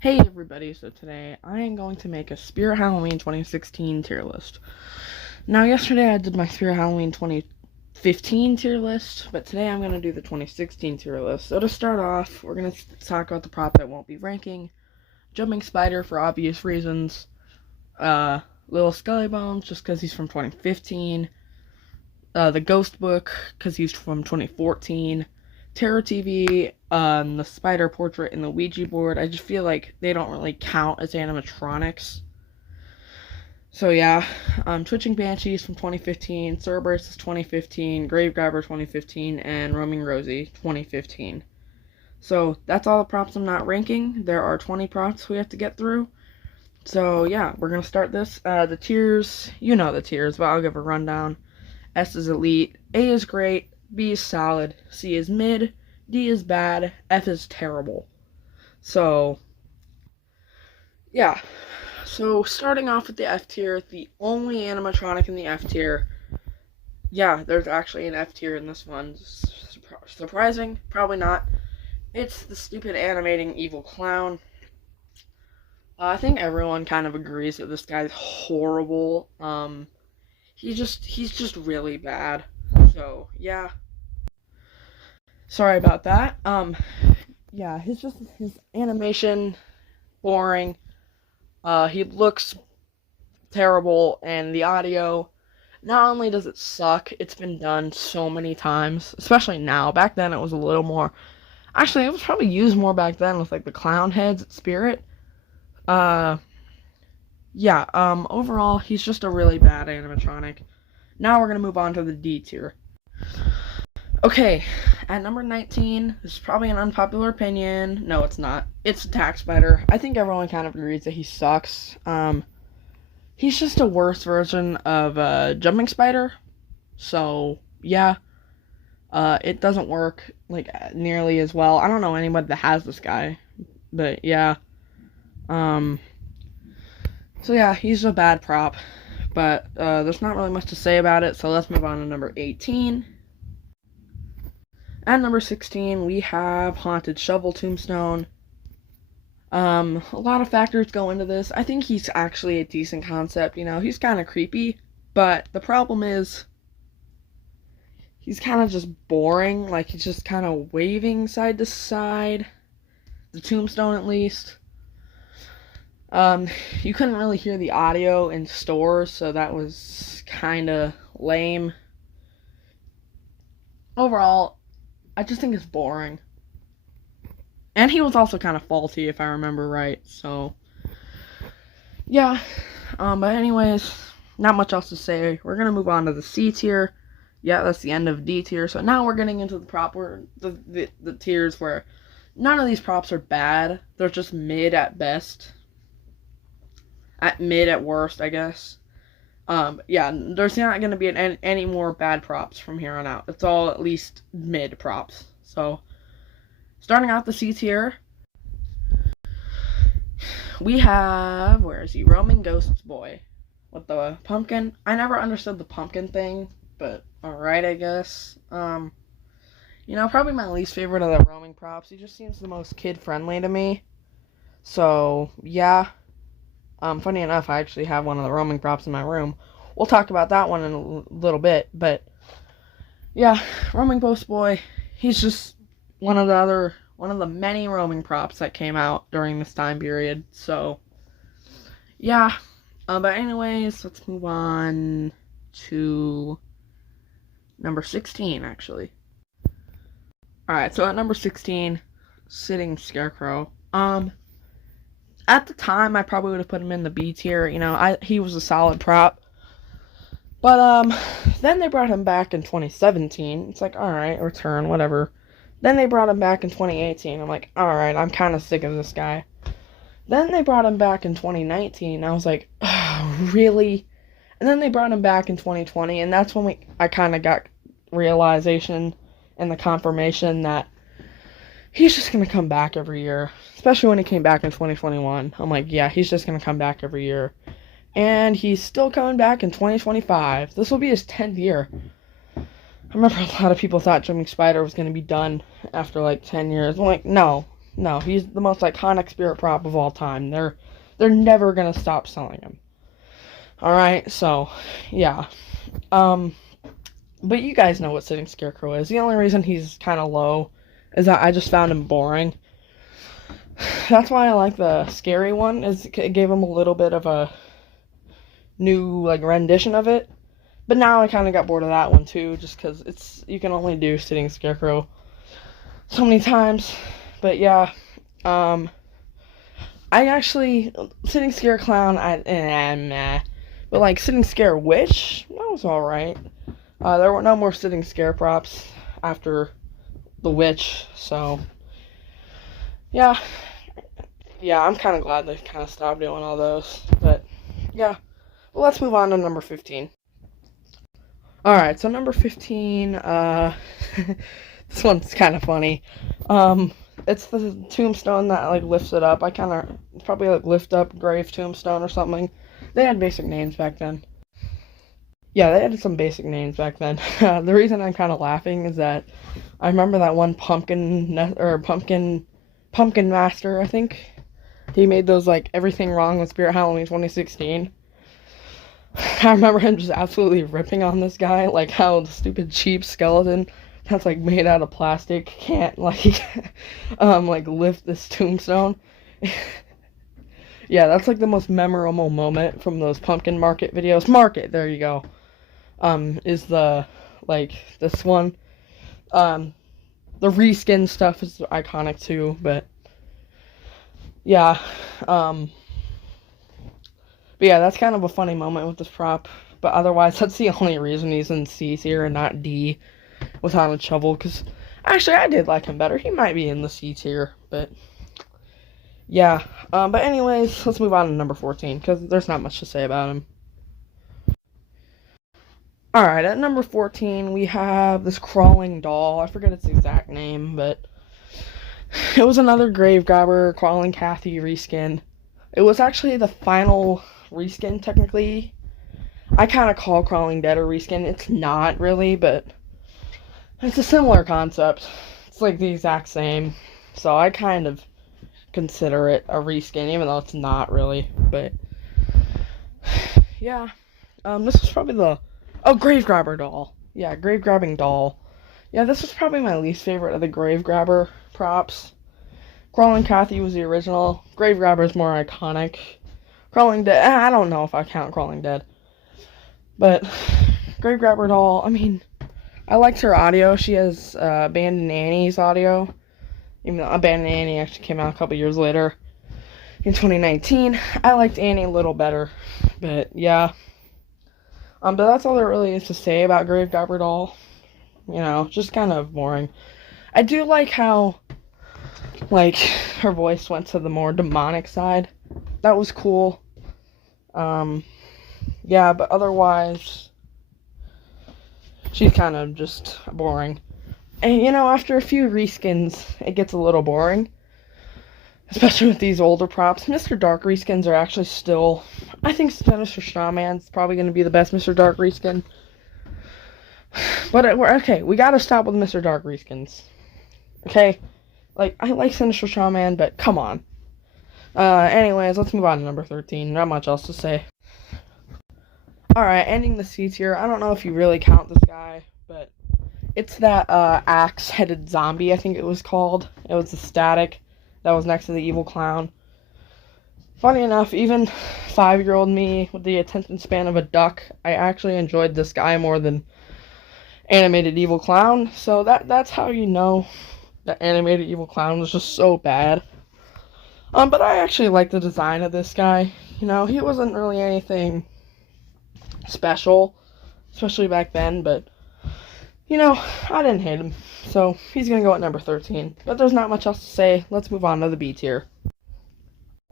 Hey everybody, so today I am going to make a Spirit Halloween 2016 tier list. Now yesterday I did my Spirit Halloween 2015 tier list, but today I'm going to do the 2016 tier list. So to start off, we're going to talk about the prop that won't be ranking. Jumping Spider for obvious reasons. Little Scully Bones just because he's from 2015. The Ghost Book because he's from 2014. Terror TV, the spider portrait, and the Ouija board, I just feel like they don't really count as animatronics. So yeah, Twitching Banshees from 2015, Cerberus is 2015, Gravegrabber 2015, and Roaming Rosie 2015. So that's all the props I'm not ranking. There are 20 props we have to get through. So yeah, we're gonna start this. The tiers, you know the tiers, but I'll give a rundown. S is elite, A is great, B is solid, C is mid, D is bad, F is terrible. So, yeah. So, starting off with the F tier, the only animatronic in the F tier. Yeah, there's actually an F tier in this one. Surprising? Probably not. It's the stupid animating evil clown. I think everyone kind of agrees that this guy's horrible. He's just really bad. So, yeah. Sorry about that. Yeah, his animation boring. He looks terrible, and the audio. Not only does it suck, it's been done so many times, especially now. Back then, it was a little more. Actually, it was probably used more back then with like the clown heads at Spirit. Yeah. Overall, he's just a really bad animatronic. Now we're gonna move on to the D tier. Okay, at number 19, this is probably an unpopular opinion. No, it's not. It's Attack Spider. I think everyone kind of agrees that he sucks. He's just a worse version of Jumping Spider. So, yeah. It doesn't work, like, nearly as well. I don't know anybody that has this guy. But, yeah. So, yeah, he's a bad prop. But, there's not really much to say about it, so let's move on to number 18. At number 16, we have Haunted Shovel Tombstone. A lot of factors go into this. I think he's actually a decent concept. You know, he's kind of creepy, but the problem is he's kind of just boring. Like, he's just kind of waving side to side. The tombstone, at least. You couldn't really hear the audio in stores, so that was kind of lame. Overall, I just think it's boring. And he was also kind of faulty, if I remember right. So, yeah. But anyways, not much else to say. We're gonna move on to the C tier. Yeah, that's the end of D tier. So now we're getting into the tiers where none of these props are bad. They're just mid at best. At mid at worst, I guess. Yeah, there's not going to be any more bad props from here on out. It's all at least mid props. So, starting out the C tier, we have, where is he? Roaming Ghosts Boy with the pumpkin. I never understood the pumpkin thing, but alright, I guess. Probably my least favorite of the roaming props. He just seems the most kid-friendly to me. So, yeah. Funny enough, I actually have one of the roaming props in my room. We'll talk about that one in a little bit, but yeah, Roaming Ghost Boy, he's just one of the many roaming props that came out during this time period. So, yeah. But anyways, let's move on to number 16, actually. Alright, so at number 16, Sitting Scarecrow. At the time, I probably would have put him in the B tier. He was a solid prop. But, then they brought him back in 2017. It's like, alright, return, whatever. Then they brought him back in 2018. I'm like, alright, I'm kind of sick of this guy. Then they brought him back in 2019. I was like, oh, really? And then they brought him back in 2020. And that's when I kind of got realization and the confirmation that he's just going to come back every year. Especially when he came back in 2021. I'm like, yeah, he's just going to come back every year. And he's still coming back in 2025. This will be his 10th year. I remember a lot of people thought Jumping Spider was going to be done after like 10 years. I'm like, no. No, he's the most iconic spirit prop of all time. They're never gonna stop selling him. Alright, so, yeah. But you guys know what Sitting Scarecrow is. The only reason he's kind of low is that I just found him boring. That's why I like the scary one, is it gave him a little bit of a new, like, rendition of it. But now I kind of got bored of that one, too, just because you can only do Sitting Scarecrow so many times. But, yeah, I actually, Sitting Scare Clown, but, like, Sitting Scare Witch, that was alright. There were no more Sitting Scare props after the Witch, so, yeah, I'm kind of glad they kind of stopped doing all those, but, yeah, well, let's move on to number 15. Alright, so number 15, this one's kind of funny. It's the tombstone that, like, lifts it up. It's probably, like, lift up grave tombstone or something. They had basic names back then. Yeah, they had some basic names back then. The reason I'm kind of laughing is that I remember that one pumpkin master, I think. He made those, like, everything wrong with Spirit Halloween 2016. I remember him just absolutely ripping on this guy, like how the stupid cheap skeleton that's, like, made out of plastic can't, like, like, lift this tombstone. Yeah, that's, like, the most memorable moment from those pumpkin market videos. Market, there you go. Is the, like, this one. The reskin stuff is iconic too, but, yeah, but yeah, that's kind of a funny moment with this prop, but otherwise, that's the only reason he's in C tier and not D without a shovel, because, actually, I did like him better. He might be in the C tier, but, yeah, but anyways, let's move on to number 14, because there's not much to say about him. Alright, at number 14, we have this crawling doll. I forget its exact name, but it was another Gravegrabber Crawling Cathy reskin. It was actually the final reskin, technically. I kind of call Crawling Dead a reskin. It's not really, but it's a similar concept. It's like the exact same. So I kind of consider it a reskin, even though it's not really. But, yeah. This was probably the... Oh, Gravegrabber doll. Yeah, Grave-grabbing doll. Yeah, this was probably my least favorite of the Gravegrabber props. Crawling Cathy was the original. Gravegrabber is more iconic. Crawling Dead, I don't know if I count Crawling Dead. But, Gravegrabber doll, I mean, I liked her audio. She has Abandoned Annie's audio. Even though Abandoned Annie actually came out a couple years later. In 2019. I liked Annie a little better. But, yeah. But that's all there really is to say about Gravegrabber doll. You know, just kind of boring. I do like how, like, her voice went to the more demonic side. That was cool. Yeah, but otherwise, she's kind of just boring. And, you know, after a few reskins, it gets a little boring. Especially with these older props. Mr. Dark reskins are actually still... I think Sinister Strawman's probably going to be the best Mr. Dark reskin. But, okay, we gotta stop with Mr. Dark reskins. Okay? Like, I like Sinister Strawman, but come on. Anyways, let's move on to number 13. Not much else to say. Alright, ending the C tier. I don't know if you really count this guy, but it's that, axe-headed zombie, I think it was called. It was the static that was next to the evil clown. Funny enough, even 5-year-old me with the attention span of a duck, I actually enjoyed this guy more than animated evil clown. So that's how you know that animated evil clown was just so bad. But I actually like the design of this guy. You know, he wasn't really anything special, especially back then, but, you know, I didn't hate him. So, he's gonna go at number 13. But there's not much else to say. Let's move on to the B tier.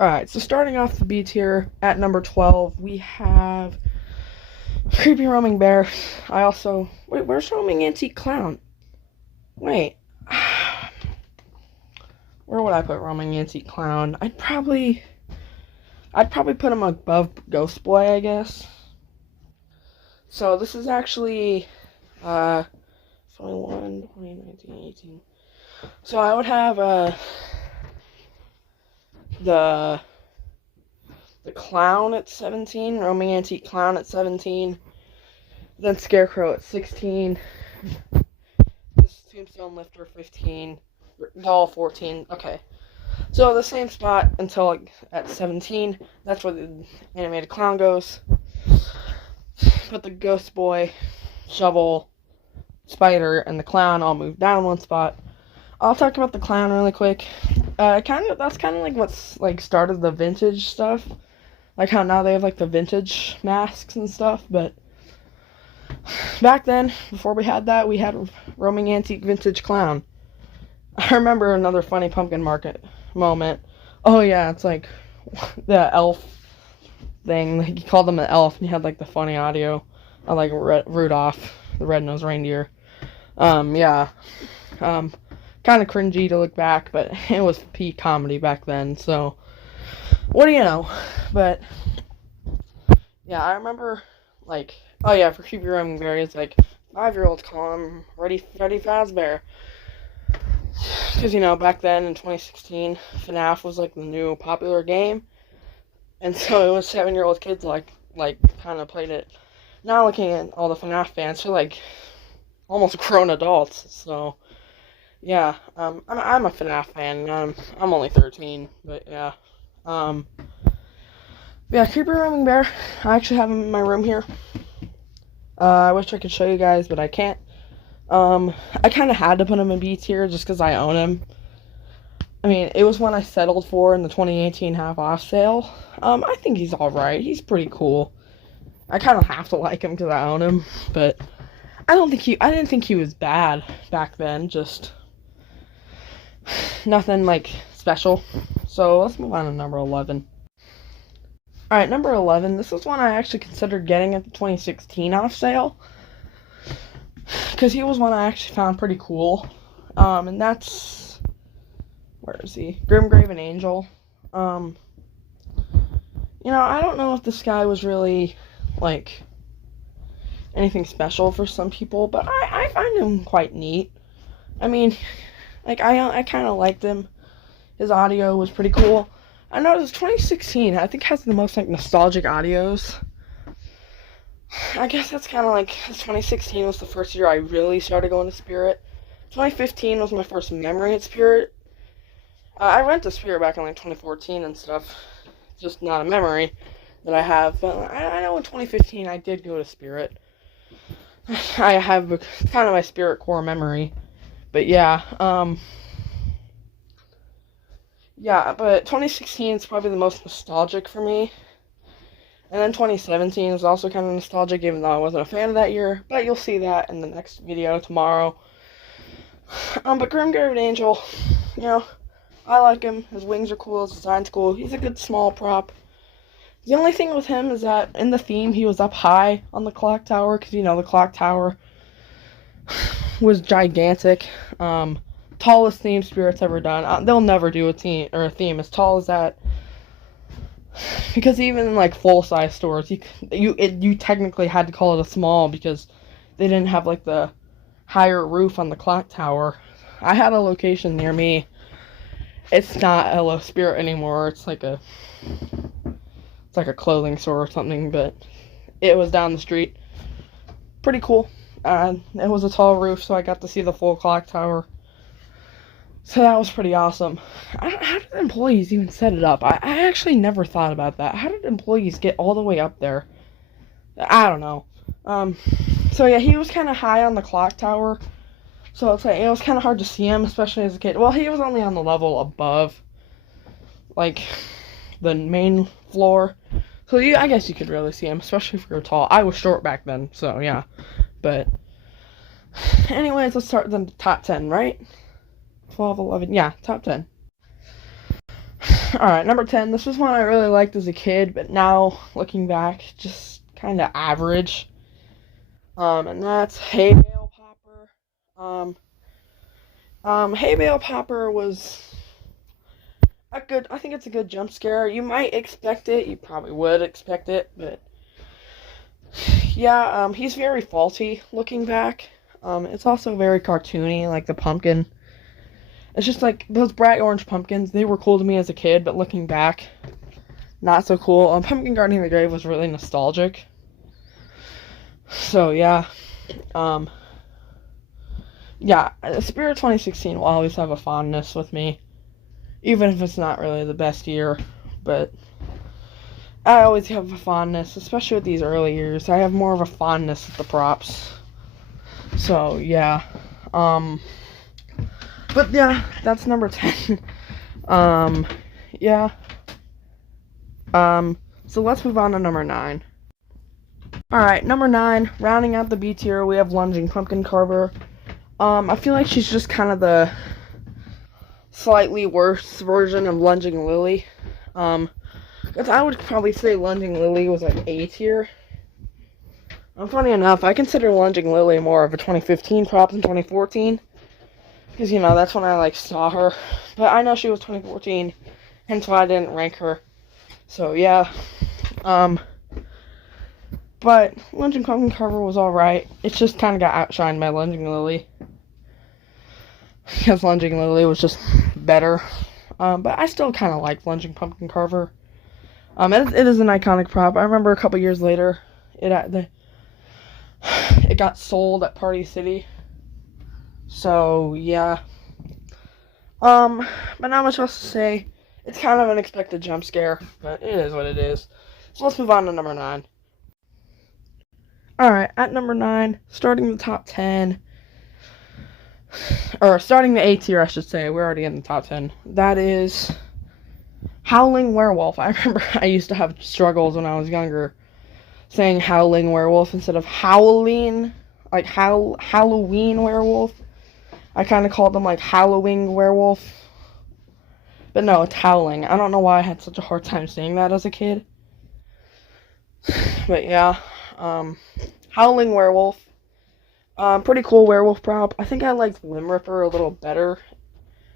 Alright, so starting off the B tier, at number 12, we have Creepy Roaming Bear. Wait, where's Roaming Antique Clown? Wait. Where would I put Roaming Antique Clown? I'd probably put him above Ghost Boy, I guess. So, this is actually, 21, 20, 19, 18. So, I would have, the Clown at 17, Roaming Antique Clown at 17, then Scarecrow at 16, this Tombstone Lifter 15, Doll 14. Okay, so the same spot until like, at 17. That's where the animated clown goes. But the Ghost Boy, Shovel, Spider, and the Clown all move down one spot. I'll talk about the Clown really quick. That's kind of like what's like started the vintage stuff. Like how now they have like the vintage masks and stuff, but back then, before we had that, we had Roaming Antique Vintage Clown. I remember another funny pumpkin market moment. Oh yeah, it's like the elf thing. Like, he called him an elf, and he had like the funny audio of like Rudolph, the red-nosed reindeer. Yeah. Kind of cringy to look back, but it was peak comedy back then, so what do you know? But yeah, I remember like, oh yeah, for Creepy Roaming Bear, it's like 5-year-olds call him Freddy Fazbear. Because, you know, back then in 2016, FNAF was like the new popular game, and so it was 7-year-old kids like kind of played it. Now looking at all the FNAF fans, they're like almost grown adults. So yeah, I'm a FNAF fan. I'm only 13, but yeah. Yeah, Creepy Roaming Bear. I actually have him in my room here. I wish I could show you guys, but I can't. I kind of had to put him in B tier just because I own him. I mean, it was one I settled for in the 2018 half off sale. I think he's alright. He's pretty cool. I kind of have to like him because I own him, but I didn't think he was bad back then. Just nothing like special. So let's move on to number 11. Alright, number 11. This is one I actually considered getting at the 2016 off sale, because he was one I actually found pretty cool. And that's, where is he? Grimgraven Angel. You know, I don't know if this guy was really, like, anything special for some people, but I find him quite neat. I mean, like, I kind of liked him. His audio was pretty cool. I noticed 2016, I think, has the most, like, nostalgic audios. I guess that's kind of like, 2016 was the first year I really started going to Spirit. 2015 was my first memory at Spirit. I went to Spirit back in, like, 2014 and stuff. Just not a memory that I have. But I know in 2015 I did go to Spirit. I have kind of my Spirit core memory. But yeah, yeah, but 2016 is probably the most nostalgic for me. And then 2017 is also kind of nostalgic, even though I wasn't a fan of that year. But you'll see that in the next video tomorrow. But Grimgraven Angel, you know, I like him. His wings are cool. His design's cool. He's a good small prop. The only thing with him is that in the theme, he was up high on the clock tower. Because, you know, the clock tower was gigantic. Tallest theme Spirit's ever done. They'll never do a theme as tall as that. Because even in, like, full-size stores, you technically had to call it a small because they didn't have, like, the higher roof on the clock tower. I had a location near me. It's not Hello Spirit anymore. It's like a clothing store or something, but it was down the street. Pretty cool. It was a tall roof, so I got to see the full clock tower. So that was pretty awesome. How did employees even set it up? I actually never thought about that. How did employees get all the way up there? I don't know. So yeah, he was kind of high on the clock tower. So it's like, it was kind of hard to see him, especially as a kid. Well, he was only on the level above, like, the main floor. So I guess you could really see him, especially if you were tall. I was short back then, so yeah. But anyways, let's start with the top 10, right? 12, 11, yeah, top 10. Alright, number 10. This was one I really liked as a kid, but now, looking back, just kind of average. And that's Hay Bale Popper. Hay Bale Popper was I think it's a good jump scare. You might expect it, you probably would expect it, but yeah, he's very faulty looking back. It's also very cartoony, like the pumpkin. It's just like those bright orange pumpkins, they were cool to me as a kid, but looking back, not so cool. Pumpkin Guarding the Grave was really nostalgic. So yeah. Yeah, Spirit 2016 will always have a fondness with me, even if it's not really the best year, but I always have a fondness, especially with these early years. I have more of a fondness with the props. So, yeah. But yeah, that's number 10. Yeah. So let's move on to number 9. Alright, number 9, rounding out the B tier, we have Lunging Pumpkin Carver. I feel like she's just kind of the slightly worse version of Lunging Lily. Because I would probably say Lunging Lily was like A tier. Funny enough, I consider Lunging Lily more of a 2015 prop than 2014. Because, you know, that's when I, saw her. But I know she was 2014, hence why I didn't rank her. So, yeah. But Lunging Pumpkin Carver was alright. It just kind of got outshined by Lunging Lily. Because Lunging Lily was just better. But I still kind of like Lunging Pumpkin Carver. It is an iconic prop. I remember a couple years later, it got sold at Party City. So, yeah. But not much else to say. It's kind of an unexpected jump scare, but it is what it is. So let's move on to number 9. Alright, at number 9, starting the top 10, or starting the A tier, I should say. We're already in the top 10. That is Howling Werewolf. I remember I used to have struggles when I was younger saying Howling Werewolf instead of Howling, like Halloween Werewolf. I kind of called them like Halloween Werewolf. But no, it's Howling. I don't know why I had such a hard time saying that as a kid. But yeah. Howling Werewolf. Pretty cool werewolf prop. I think I liked Limb Ripper a little better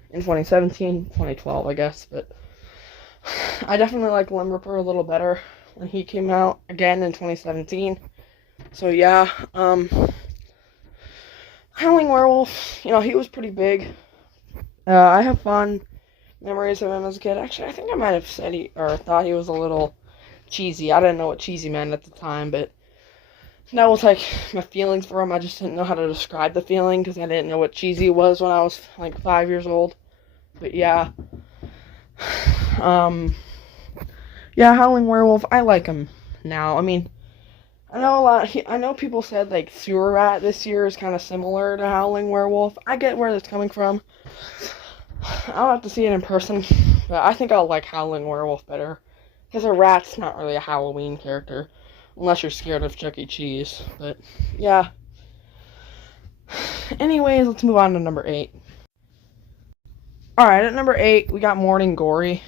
in 2017, 2012, I guess, but I definitely like Limb Ripper a little better when he came out again in 2017. So yeah, Howling Werewolf, you know, he was pretty big. I have fond memories of him as a kid. Actually, I think I might have said thought he was a little cheesy. I didn't know what cheesy meant at the time, but that was like my feelings for him. I just didn't know how to describe the feeling because I didn't know what cheesy was when I was like 5 years old. But yeah. Yeah, Howling Werewolf, I like him now. I mean, I know people said like Sewer Rat this year is kind of similar to Howling Werewolf. I get where that's coming from. I'll have to see it in person, but I think I'll like Howling Werewolf better. Because a rat's not really a Halloween character. Unless you're scared of Chuck E. Cheese. But, yeah. Anyways, let's move on to number 8. Alright, at number 8, we got Morning Gory.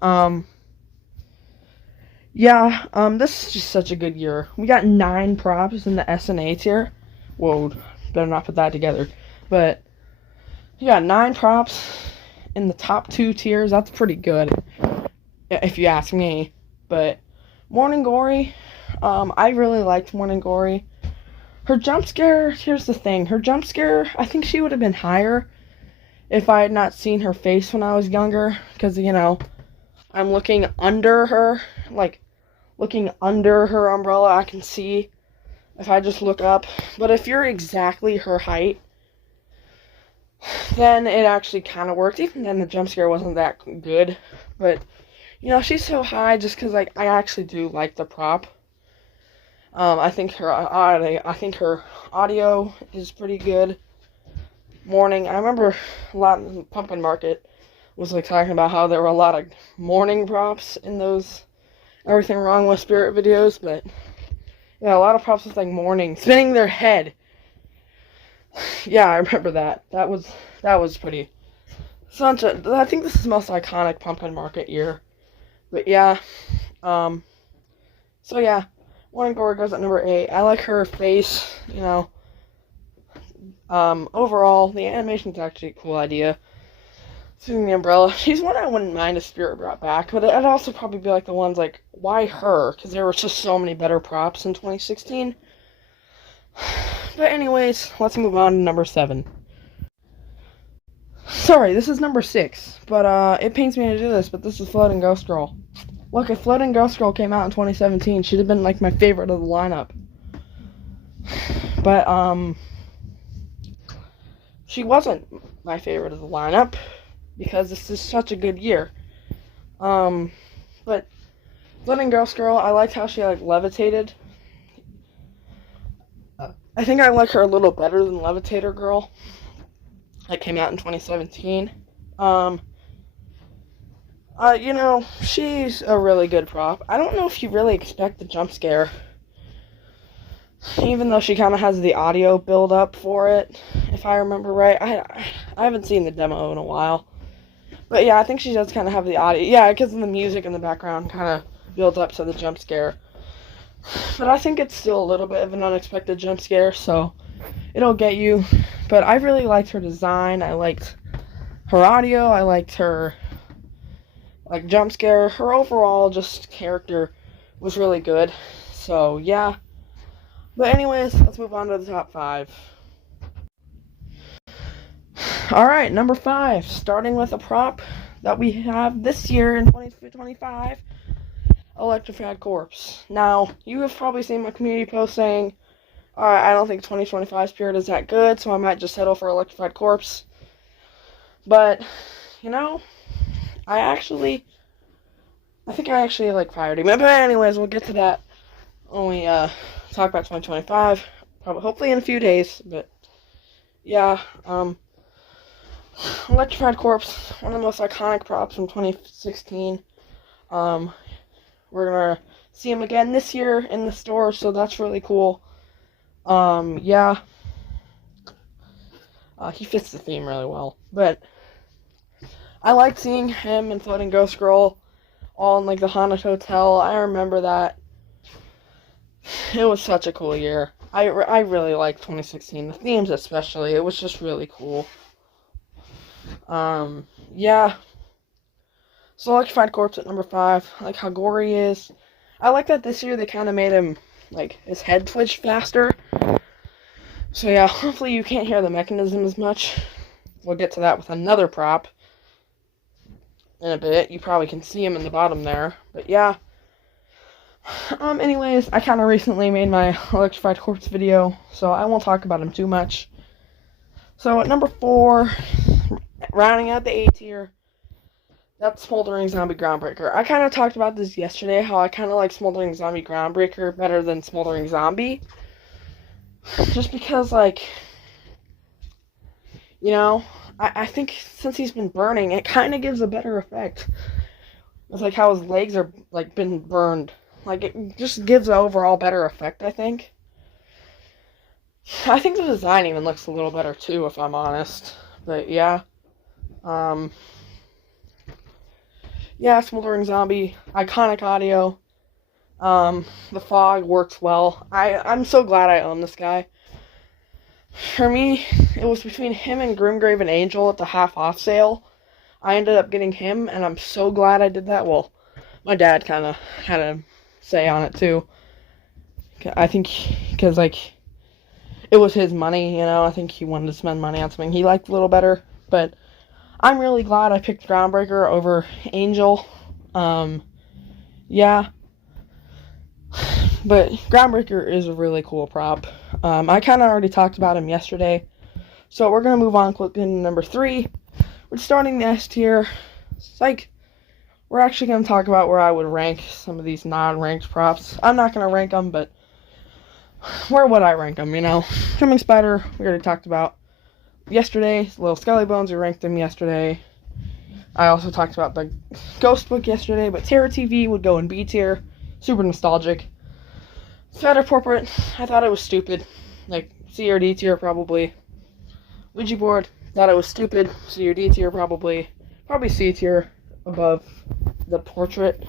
This is just such a good year. We got 9 props in the S and A tier. Whoa, better not put that together. But, you got 9 props in the top 2 tiers. That's pretty good, if you ask me. But, Morning Gory, I really liked Morning Gory. Her jump scare, here's the thing. Her jump scare, I think she would have been higher if I had not seen her face when I was younger. Because, you know, I'm looking under her, looking under her umbrella, I can see if I just look up. But if you're exactly her height, then it actually kind of worked. Even then, the jump scare wasn't that good. But, you know, she's so high just because, I actually do like the prop. I think her audio is pretty good. Morning, I remember a lot in Pumpkin Market was talking about how there were a lot of morning props in those Everything Wrong with Spirit videos, but yeah, a lot of props with morning spinning their head. Yeah, I remember that. That was pretty. I think this is the most iconic Pumpkin Market year. But yeah, so yeah. Morning Gory goes at number 8. I like her face, you know. Overall, the animation's actually a cool idea. Using the umbrella. She's one I wouldn't mind if Spirit brought back, but it'd also probably be the ones why her? Because there were just so many better props in 2016. But anyways, let's move on to number 7. Sorry, this is number 6, but it pains me to do this, but this is Floating Ghost Girl. Look, if Floating Ghost Girl came out in 2017, she'd have been like my favorite of the lineup. But she wasn't my favorite of the lineup because this is such a good year. But Floating Ghost Girl, I liked how she like levitated. I think I like her a little better than Levitator Girl. That came out in 2017. She's a really good prop. I don't know if you really expect the jump scare, even though she kind of has the audio build up for it, if I remember right. I haven't seen the demo in a while. But yeah, I think she does kind of have the audio. Yeah, because of the music in the background kind of builds up to the jump scare. But I think it's still a little bit of an unexpected jump scare, so it'll get you. But I really liked her design. I liked her audio. I liked her jump scare. Her overall just character was really good. So yeah. But anyways, let's move on to the top 5. Alright, number 5. Starting with a prop that we have this year in 2025. Electrified Corpse. Now, you have probably seen my community post saying, alright, I don't think 2025 Spirit is that good, so I might just settle for Electrified Corpse. But, I think I actually like Priority. But anyways, we'll get to that when we talk about 2025. Probably, hopefully in a few days. But, yeah, Electrified Corpse, one of the most iconic props from 2016. We're gonna see him again this year in the store, so that's really cool. Yeah. He fits the theme really well. But I like seeing him and Floating Ghost Girl all in, the Haunted Hotel. I remember that. It was such a cool year. I really liked 2016. The themes especially. It was just really cool. Yeah. So Electrified Corpse at number 5. I like how gory he is. I like that this year they kind of made him, his head twitch faster. So yeah, hopefully you can't hear the mechanism as much. We'll get to that with another prop in a bit. You probably can see him in the bottom there. But yeah. Anyways, I kind of recently made my Electrified Corpse video, so I won't talk about him too much. So at number 4, rounding out the A tier, that's Smoldering Zombie Groundbreaker. I kind of talked about this yesterday, how I kind of like Smoldering Zombie Groundbreaker better than Smoldering Zombie. Just because, I think since he's been burning, it kind of gives a better effect. It's like how his legs are, been burned. It just gives an overall better effect, I think. I think the design even looks a little better, too, if I'm honest. But, yeah. Yeah, Smoldering Zombie, iconic audio. The fog works well. I'm so glad I own this guy. For me, it was between him and Grimgraven Angel at the half-off sale. I ended up getting him, and I'm so glad I did that. Well, my dad kind of had a say on it, too. I think, because, it was his money, I think he wanted to spend money on something he liked a little better. But I'm really glad I picked Groundbreaker over Angel. Yeah. But Groundbreaker is a really cool prop. I kind of already talked about him yesterday. So we're going to move on quickly to number 3. We're starting the S tier. We're actually going to talk about where I would rank some of these non-ranked props. I'm not going to rank them, but where would I rank them, Jumping Spider, we already talked about yesterday. Little Skelly Bones, we ranked them yesterday. I also talked about the Ghost Book yesterday, but Terror TV would go in B tier. Super nostalgic. Spider Portrait, I thought it was stupid. C or D tier, probably. Ouija Board, thought it was stupid. C or D tier, probably. Probably C tier, above the Portrait.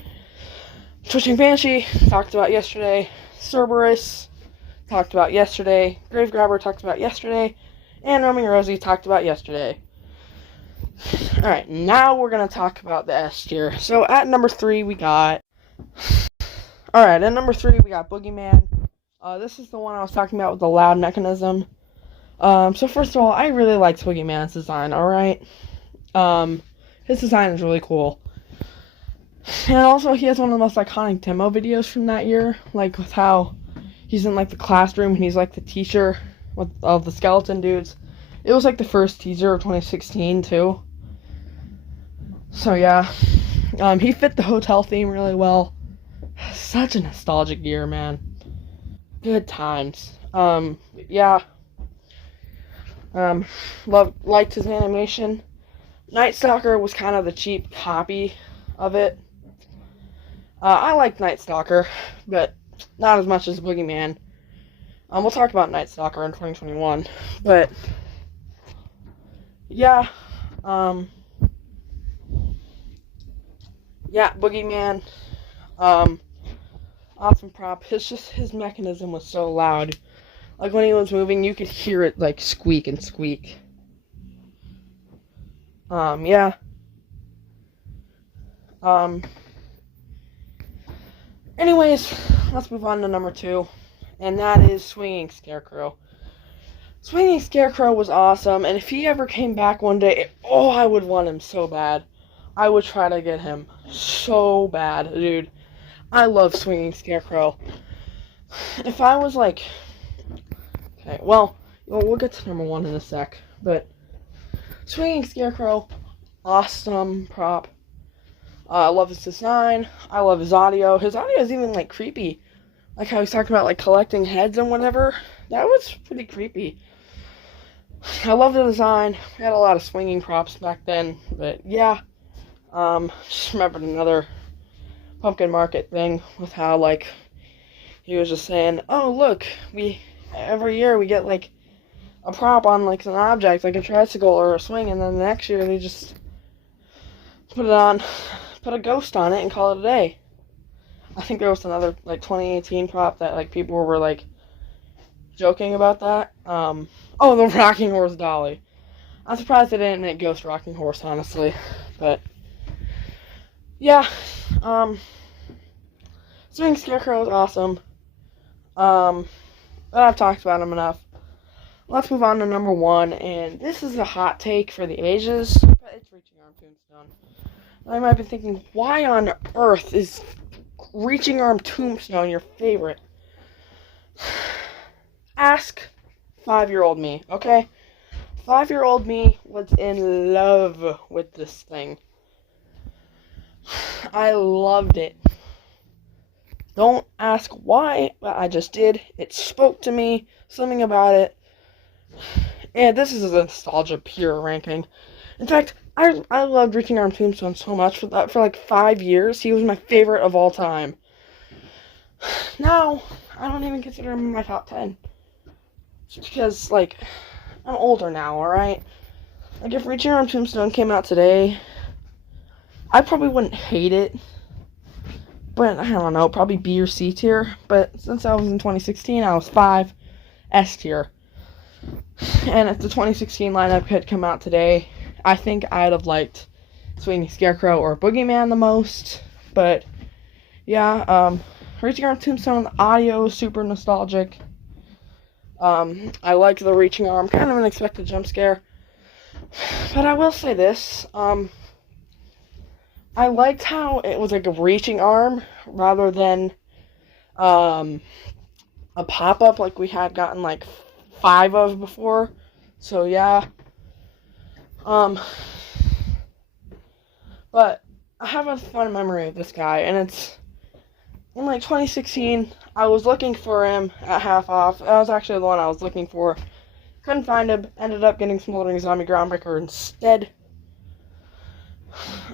Twitching Banshee, talked about yesterday. Cerberus, talked about yesterday. Gravegrabber, talked about yesterday. And Roaming Rosie, talked about yesterday. Alright, now we're going to talk about the S tier. So at number 3, we got... Alright, at number 3, we got Boogeyman. This is the one I was talking about with the loud mechanism. So first of all, I really liked Boogeyman's design, alright? His design is really cool. And also, he has one of the most iconic demo videos from that year, like with how he's in like the classroom and he's like the teacher of the skeleton dudes. It was like the first teaser of 2016 too. So yeah, he fit the hotel theme really well. Such a nostalgic year, man. Good times. Yeah. Liked his animation. Night Stalker was kind of the cheap copy of it. I liked Night Stalker, but not as much as Boogeyman. We'll talk about Night Stalker in 2021, but yeah, Boogeyman, awesome prop. His mechanism was so loud. Like when he was moving, you could hear it like squeak and squeak. Yeah. Anyways, let's move on to number 2, and that is Swinging Scarecrow. Swinging Scarecrow was awesome, and if he ever came back one day, I would want him so bad. I would try to get him so bad, dude. I love Swinging Scarecrow. If I was like... Okay, well, we'll get to number 1 in a sec, but Swinging Scarecrow, awesome prop. I love his design. I love his audio. His audio is even, like, creepy. Like how he's talking about, like, collecting heads and whatever. That was pretty creepy. I love the design. We had a lot of swinging props back then. But, yeah. Just remembered another Pumpkin Market thing with how, like, he was just saying, oh, look, every year we get, like, a prop on, like, an object, like a tricycle or a swing, and then the next year they just put a ghost on it and call it a day. I think there was another, like, 2018 prop that, like, people were, like, joking about that. The Rocking Horse Dolly. I'm surprised they didn't make Ghost Rocking Horse, honestly. But, yeah. Swinging Scarecrow is awesome. But I've talked about him enough. Let's move on to number 1, and this is a hot take for the ages, but it's Reaching Arm Tombstone. I might be thinking, why on earth is Reaching Arm Tombstone your favorite? Ask 5-year-old me, okay? 5-year-old me was in love with this thing. I loved it. Don't ask why, but I just did. It spoke to me, something about it. And this is a nostalgia pure ranking. In fact, I loved Reaching Arm Tombstone so much for like 5 years. He was my favorite of all time. Now, I don't even consider him in my top 10. Just because, like, I'm older now, alright? Like, if Reaching Arm Tombstone came out today, I probably wouldn't hate it. But, I don't know, probably B or C tier. But since I was in 2016, I was 5, S tier. And if the 2016 lineup had come out today, I think I'd have liked Swinging Scarecrow or Boogeyman the most. But, yeah, Reaching Arm Tombstone, the audio is super nostalgic. I liked the Reaching Arm, kind of an unexpected jump scare. But I will say this, I liked how it was like a reaching arm rather than a pop-up like we had gotten like 5 of before. So yeah. But I have a fun memory of this guy, and it's in like 2016. I was looking for him at half off. That was actually the one I was looking for. Couldn't find him. Ended up getting Smoldering Zombie Groundbreaker instead.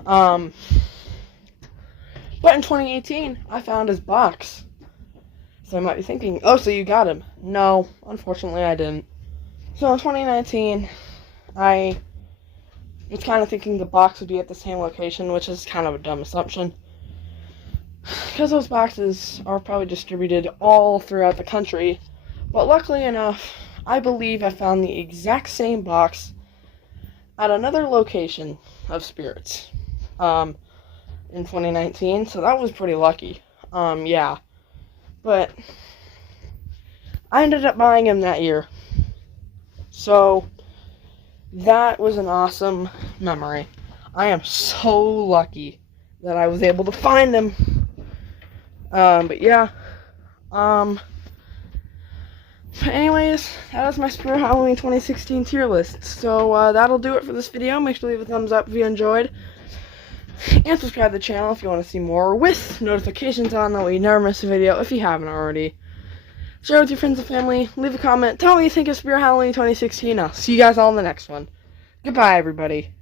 But in 2018, I found his box. So I might be thinking, oh, so you got him. No, unfortunately I didn't. So in 2019, I was kind of thinking the box would be at the same location, which is kind of a dumb assumption. Because those boxes are probably distributed all throughout the country. But luckily enough, I believe I found the exact same box at another location of Spirits in 2019. So that was pretty lucky. Yeah. But I ended up buying him that year. So that was an awesome memory. I am so lucky that I was able to find them. But yeah. But anyways, that was my Spirit Halloween 2016 tier list. So that'll do it for this video. Make sure to leave a thumbs up if you enjoyed. And subscribe to the channel if you want to see more with notifications on, that way you never miss a video if you haven't already. Share with your friends and family. Leave a comment. Tell me what you think of Spirit Halloween 2016. I'll see you guys all in the next one. Goodbye, everybody.